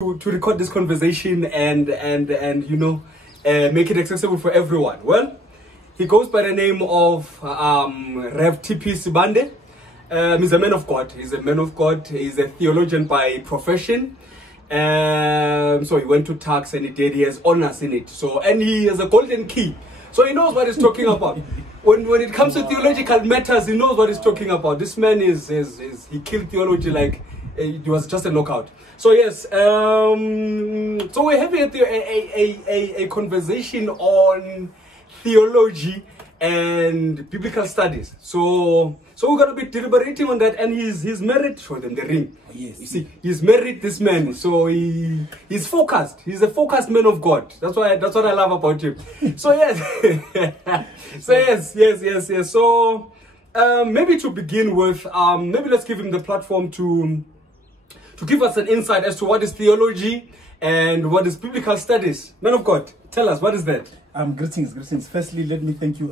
to record this conversation and you know, make it accessible for everyone. Well, he goes by the name of Rev TP Sibande. He's a man of God. He's a man of God. He's a theologian by profession. So he went to tax and he has honors in it. So, and he has a golden key. So he knows what he's talking about. When it comes to theological matters, he knows what he's talking about. This man he killed theology like it was just a knockout. So yes, so we're having a conversation on theology and biblical studies. So we're gonna be deliberating on that, and he's married. Show them the ring. Oh, yes. You see, he's married, this man. So he's focused. He's a focused man of God. That's what I love about him. So yes, yes. So maybe to begin with, maybe let's give him the platform to give us an insight as to what is theology and what is biblical studies. Man of God, tell us, what is that? Greetings. Firstly, let me thank you,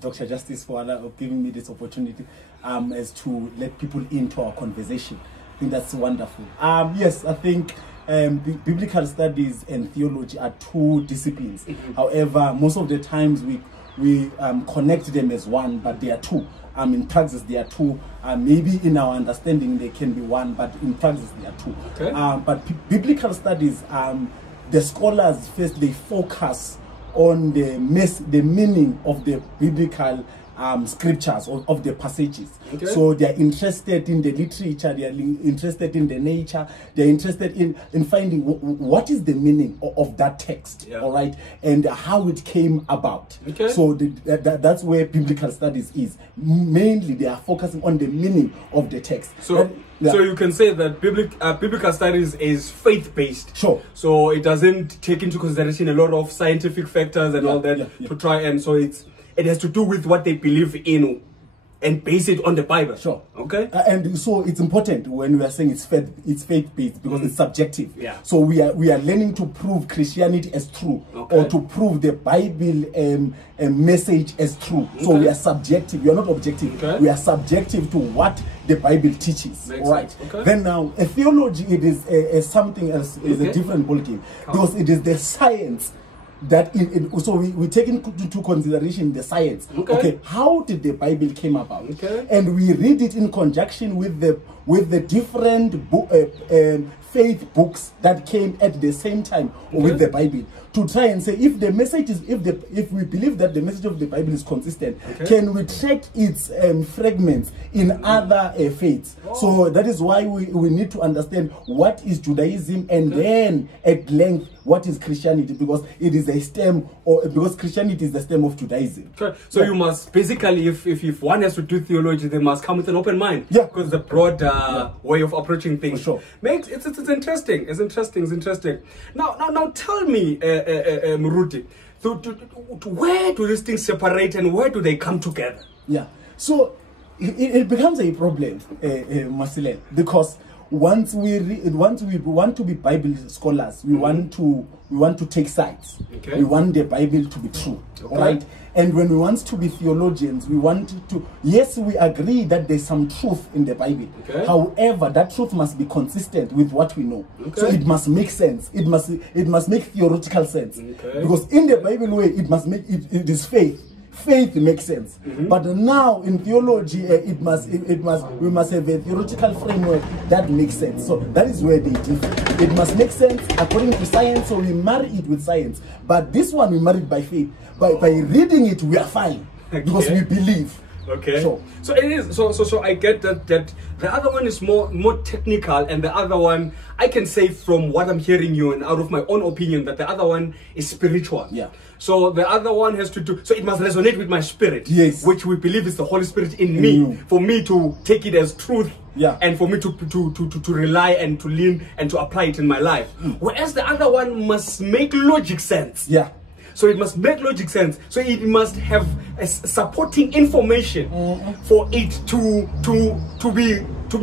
Dr. Justice, for giving me this opportunity as to let people into our conversation. I think that's wonderful. Yes, I think biblical studies and theology are two disciplines. Mm-hmm. However, most of the times we connect them as one, but they are two. In practice, they are two. Maybe in our understanding, they can be one, but in practice, they are two. Okay. But biblical studies, the scholars first, they focus on the meaning of the biblical scriptures, of the passages. Okay. So they are interested in the literature, they are interested in the nature, they are interested in finding what is the meaning of that text, yeah. All right, and how it came about. Okay. So that's where biblical studies is. Mainly they are focusing on the meaning of the text. So So you can say that biblical studies is faith-based. Sure. So it doesn't take into consideration a lot of scientific factors and all that to try, and so it has to do with what they believe in and base it on the Bible. Sure. Okay. And so it's important when we are saying it's faith-based because it's subjective. Yeah. So we are learning to prove Christianity as true, or to prove the Bible message as true. So we are subjective. We are not objective. Okay. We are subjective to what the Bible teaches. Makes sense. Okay. Then now, a theology, it is something else. Is a different ballgame because it is the science. That so we take into consideration the science. Okay, how did the Bible came about? Okay, and we read it in conjunction with the different faith books that came at the same time with the Bible, to try and say if the message is if we believe that the message of the Bible is consistent, can we track its fragments in other faiths? So that is why we need to understand what is Judaism, and then at length what is Christianity, because it is a stem, or because Christianity is the stem of Judaism. So you must basically, if one has to do theology, they must come with an open mind. Yeah, because the broad way of approaching things. For sure. It's interesting. It's interesting. Now tell me, Muruti, where do these things separate and where do they come together? Yeah. So it becomes a problem, Marcel, because once we want to be Bible scholars, we want to take sides. Okay. We want the Bible to be true, right? And when we want to be theologians, we want to, yes, we agree that there's some truth in the Bible. Okay. However, that truth must be consistent with what we know. Okay. So it must make sense. It must make theological sense. Okay. Because in the Bible way, it must make it is faith. Faith makes sense, but now in theology, we must have a theological framework that makes sense. So that is where they differ. It must make sense according to science, so we marry it with science. But this one we marry it by faith. By reading it, we are fine because we believe. Okay. So it is. So I get that the other one is more technical, and the other one, I can say from what I'm hearing you and out of my own opinion, that the other one is spiritual. Yeah. So the other one has to do, so it must resonate with my spirit. Yes. Which we believe is the Holy Spirit in me, for me to take it as truth. Yeah. And for me to rely and to lean and to apply it in my life. Whereas the other one must make logic sense. Yeah. So it must make logic sense. So it must have a supporting information for it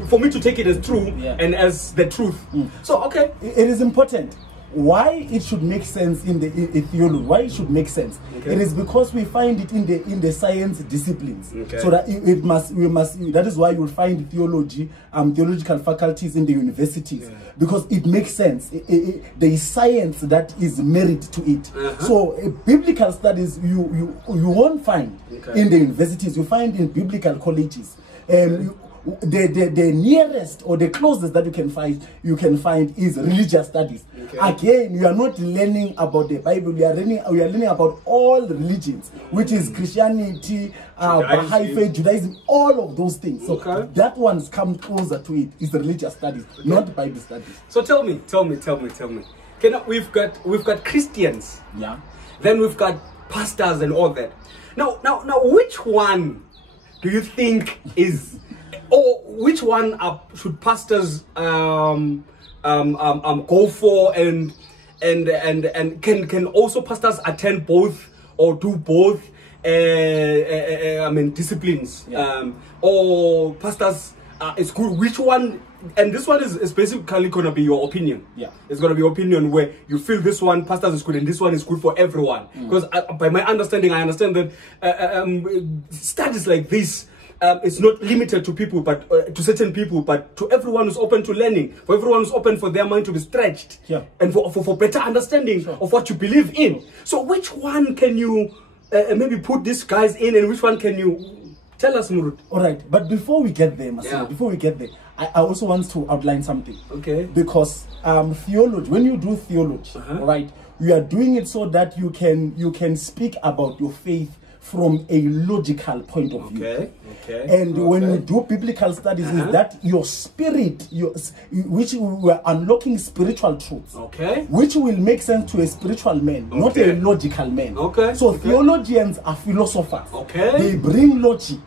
for me to take it as true and as the truth. So okay, it is important. why it should make sense in the theology, why it should make sense. Okay. It is because we find it in the science disciplines. Okay. So that that is why you will find theology, theological faculties in the universities, yeah. because it makes sense. There is science that is married to it. So biblical studies you won't find in the universities. You find in biblical colleges. The nearest or the closest that you can find is religious studies. Okay. Again, you are not learning about the Bible. We are learning about all religions, which is Christianity, Baha'i faith, Judaism, all of those things. So that one's come closer to it is religious studies, not Bible studies. So tell me. We've got Christians. Yeah. Then we've got pastors and all that. Now, which one do you think is, or which one should pastors go for, and can also pastors attend both or do both? Disciplines. Yeah. Or pastors is good. Which one? And this one is basically going to be your opinion. Yeah. It's going to be your opinion where you feel this one, pastors is good, and this one is good for everyone. Because by my understanding, I understand that studies like this, it's not limited to people, but to certain people, but to everyone who's open to learning, for everyone who's open for their mind to be stretched, and for better understanding of what you believe in. So which one can you maybe put these guys in, and which one can you tell us, Murut? All right, but before we get there, before we get there, I also want to outline something. Okay. Because theology, when you do theology, right, you are doing it so that you can speak about your faith from a logical point of view. And when you do biblical studies, is that your spirit, which we are unlocking spiritual truths, which will make sense to a spiritual man, not a logical man. So theologians are philosophers. They bring logic.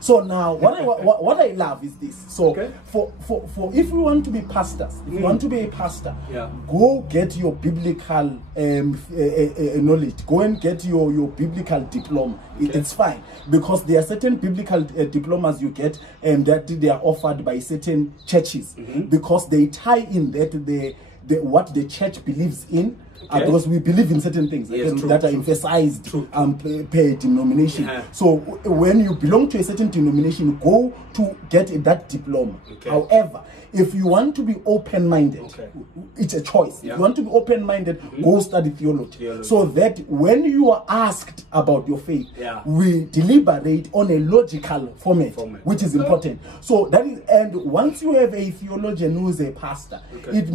So now, what I love is this. So for if you want to be pastors, if you want to be a pastor, go get your biblical knowledge. Go and get your biblical diploma. It's fine, because there are certain biblical diplomas you get that they are offered by certain churches, because they tie in that what the church believes in. Because we believe in certain things that are emphasized per denomination. So when you belong to a certain denomination, go to get that diploma. However, if you want to be open-minded, it's a choice. If you want to be open-minded, go study theology. So that when you are asked about your faith, we deliberate on a logical format. Which is important. So that is, and once you have a theologian who is a pastor, it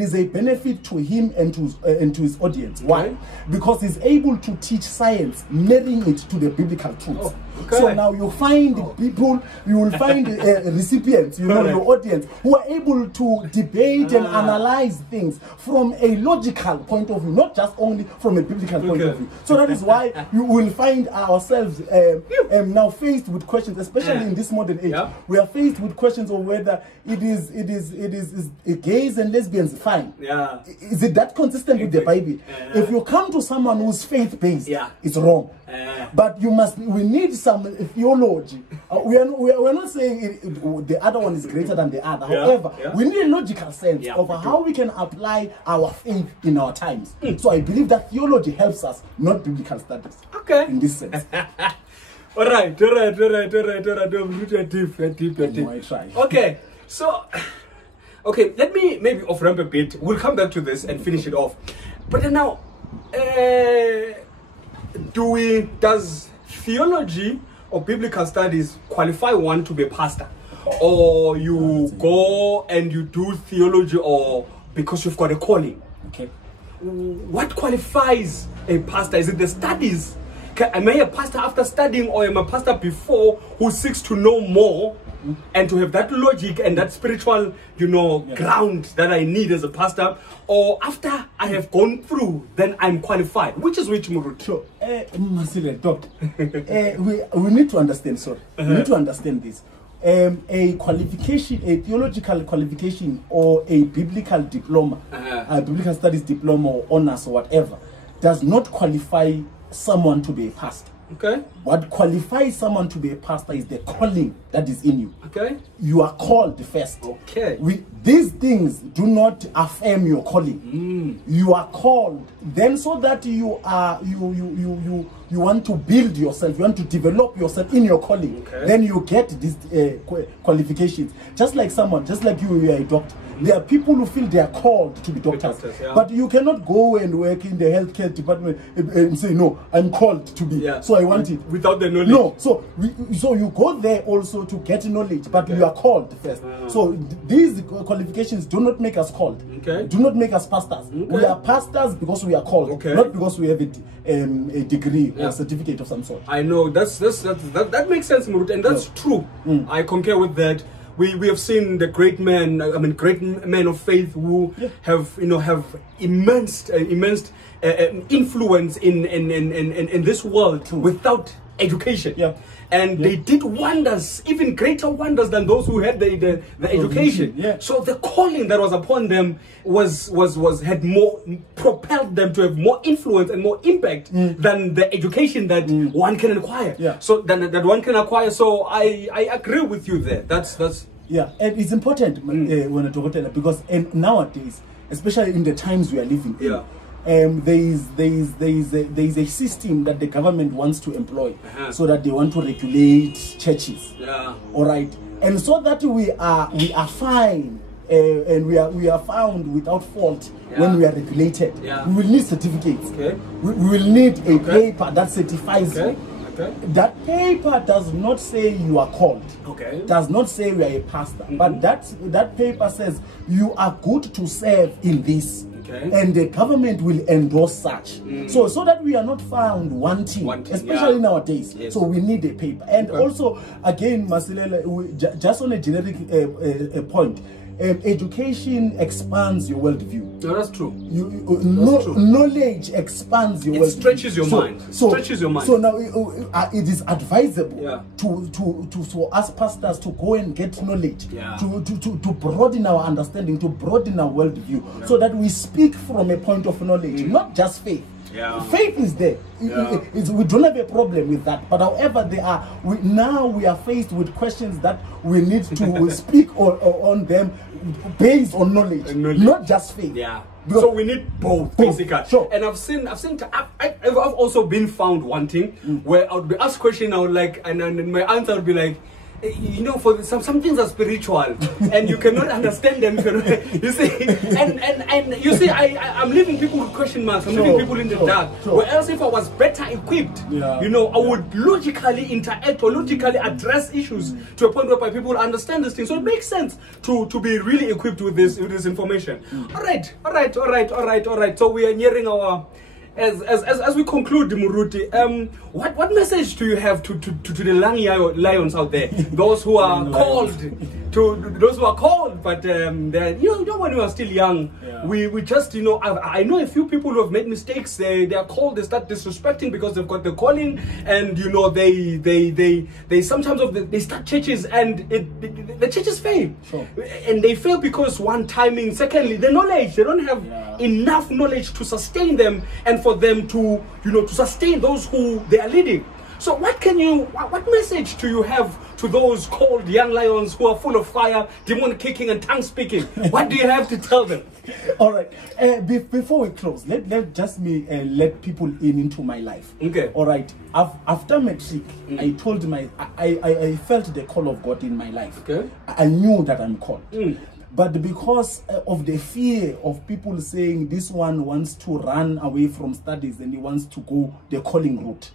is a benefit to him and to his audience. Why? Because he's able to teach science, marrying it to the biblical truths. So now you find people, you will find recipients, your audience, who are able to debate and analyze things from a logical point of view, not just only from a biblical point of view. So that is why you will find ourselves now faced with questions, especially in this modern age. We are faced with questions of whether it is gays and lesbians fine. Is it that consistent with the Bible? If you come to someone who's faith-based, it's wrong. But we need some theology. We are not saying the other one is greater than the other. However, we need a logical sense of how we can apply our faith in our times. So I believe that theology helps us, not biblical studies. In this sense. All right. Okay, so let me maybe off ramp a bit. We'll come back to this and finish it off. But then now, does theology or biblical studies qualify one to be a pastor? Or you go and you do theology or because you've got a calling? What qualifies a pastor? Is it the studies? Am I a pastor after studying, or am I a pastor before who seeks to know more and to have that logic and that spiritual, ground that I need as a pastor? Or after I have gone through, then I'm qualified? Which is which, Murut? Sure. Doctor, we need to understand, we need to understand this. A qualification, a theological qualification, or a biblical diploma, a biblical studies diploma or honors or whatever, does not qualify someone to be a pastor. Okay. What qualifies someone to be a pastor is the calling that is in you. Okay. You are called first. Okay. These things do not affirm your calling. You are called. Then, so that you want to build yourself, you want to develop yourself in your calling. Okay. Then you get these qualifications. Just like you are a doctor. There are people who feel they are called to be doctors, yeah. but you cannot go and work in the healthcare department and say, no, I'm called to be, so I want it. Without the knowledge. No, so you go there also to get knowledge, but you are called first. So these qualifications do not make us called. Okay. Do not make us pastors. Okay. We are pastors because we are called, not because we have a degree or certificate of some sort. I know, that makes sense, Murut, and that's true. I concur with that. We have seen the great men, great men of faith who have immense influence in this world without education. Yeah. And they did wonders, even greater wonders than those who had the education. Yeah. So the calling that was upon them had more propelled them to have more influence and more impact than the education that one can acquire. Yeah. So that one can acquire. So I agree with you there. That's yeah, and it's important when I talk about that, because nowadays, especially in the times we are living in. There is a system that the government wants to employ, so that they want to regulate churches. Yeah. All right, and so that we are fine and we are found without fault when we are regulated. Yeah. We will need certificates. Okay. We will need a paper that certifies you. Okay. That paper does not say you are called. Okay. Does not say you are a pastor. But that paper says you are good to serve in this. Okay. And the government will endorse such. So that we are not found wanting especially nowadays. Yes. So we need a paper. And also, again, Masilela, just on a generic point, education expands your worldview. No, that's true. Knowledge expands your worldview. It stretches your mind. Stretches your mind. So now it is advisable for us pastors to go and get knowledge, to broaden our understanding, to broaden our worldview, so that we speak from a point of knowledge, not just faith. Yeah. Faith is there. We don't have a problem with that. But however, we are faced with questions that we need to speak on them based on knowledge, not just faith. Yeah. Because so we need both, basically. Sure. And I've also been found wanting, where I would be asked question, I would like, and my answer would be like, for some things are spiritual and you cannot understand them. You see, and you see, I'm leaving people with question marks. I'm leaving people in the dark. Whereas if I was better equipped, I would logically interact or logically address issues to a point whereby people understand this thing. So it makes sense to be really equipped with this information. All right. So we are nearing our. As we conclude, Muruti, what message do you have to the young lions out there? Those who are called, but when we are still young, we just, I know a few people who have made mistakes. They are called, they start disrespecting because they've got the calling, and they sometimes they start churches and the churches fail. Sure. And they fail because one, timing, secondly, the knowledge. They don't have enough knowledge to sustain them and for them to sustain those who they are leading. So what message do you have to those called young lions who are full of fire, demon kicking and tongue speaking? What do you have to tell them? All right. Before we close, let people into my life. Okay. All right. After matric, I told I felt the call of God in my life. Okay. I knew that I'm called. But because of the fear of people saying this one wants to run away from studies and he wants to go the calling route,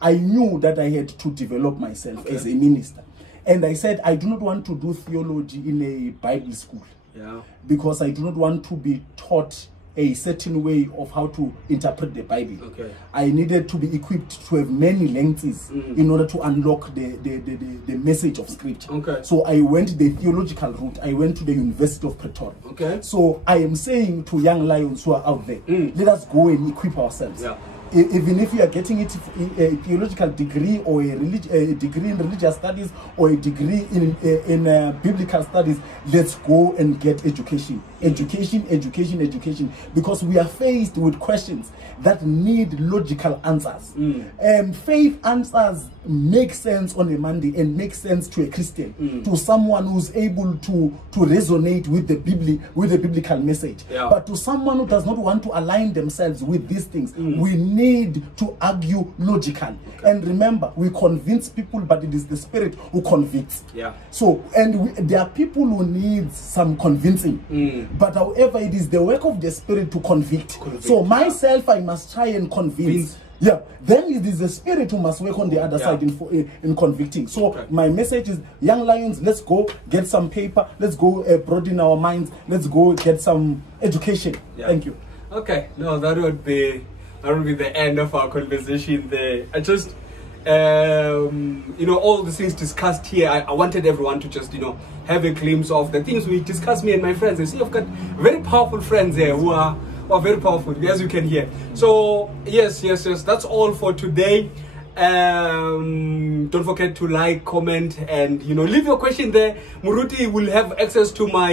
I knew that I had to develop myself as a minister. And I said, I do not want to do theology in a Bible school. Yeah. Because I do not want to be taught a certain way of how to interpret the Bible. Okay. I needed to be equipped to have many lenses in order to unlock the message of Scripture. Okay. So I went the theological route. I went to the University of Pretoria. Okay. So I am saying to young lions who are out there, let us go and equip ourselves. Yeah. Even if you are getting it a theological degree or a degree in religious studies or a degree in biblical studies, let's go and get education Education, education, education. Because we are faced with questions that need logical answers. Faith answers make sense on a Monday and make sense to a Christian, to someone who's able to resonate with the biblical message. Yeah. But to someone who does not want to align themselves with these things, we need to argue logically. And remember, we convince people, but it is the Spirit who convicts. Yeah. So, there are people who need some convincing, but however, it is the work of the Spirit to convict. So myself, I must try and convince. Yeah, then it is the Spirit who must work on the other side in convicting. So my message is, young lions, let's go get some paper, let's go broaden our minds, let's go get some education. Thank you. Okay, no, that would be the end of our conversation there. I just, you know, all the things discussed here, I wanted everyone to just, you know, have a glimpse of the things we discussed, me and my friends. I see I've got very powerful friends here who are very powerful, as you can hear. So yes, that's all for today. Don't forget to like, comment, and, you know, leave your question there. Muruti will have access to my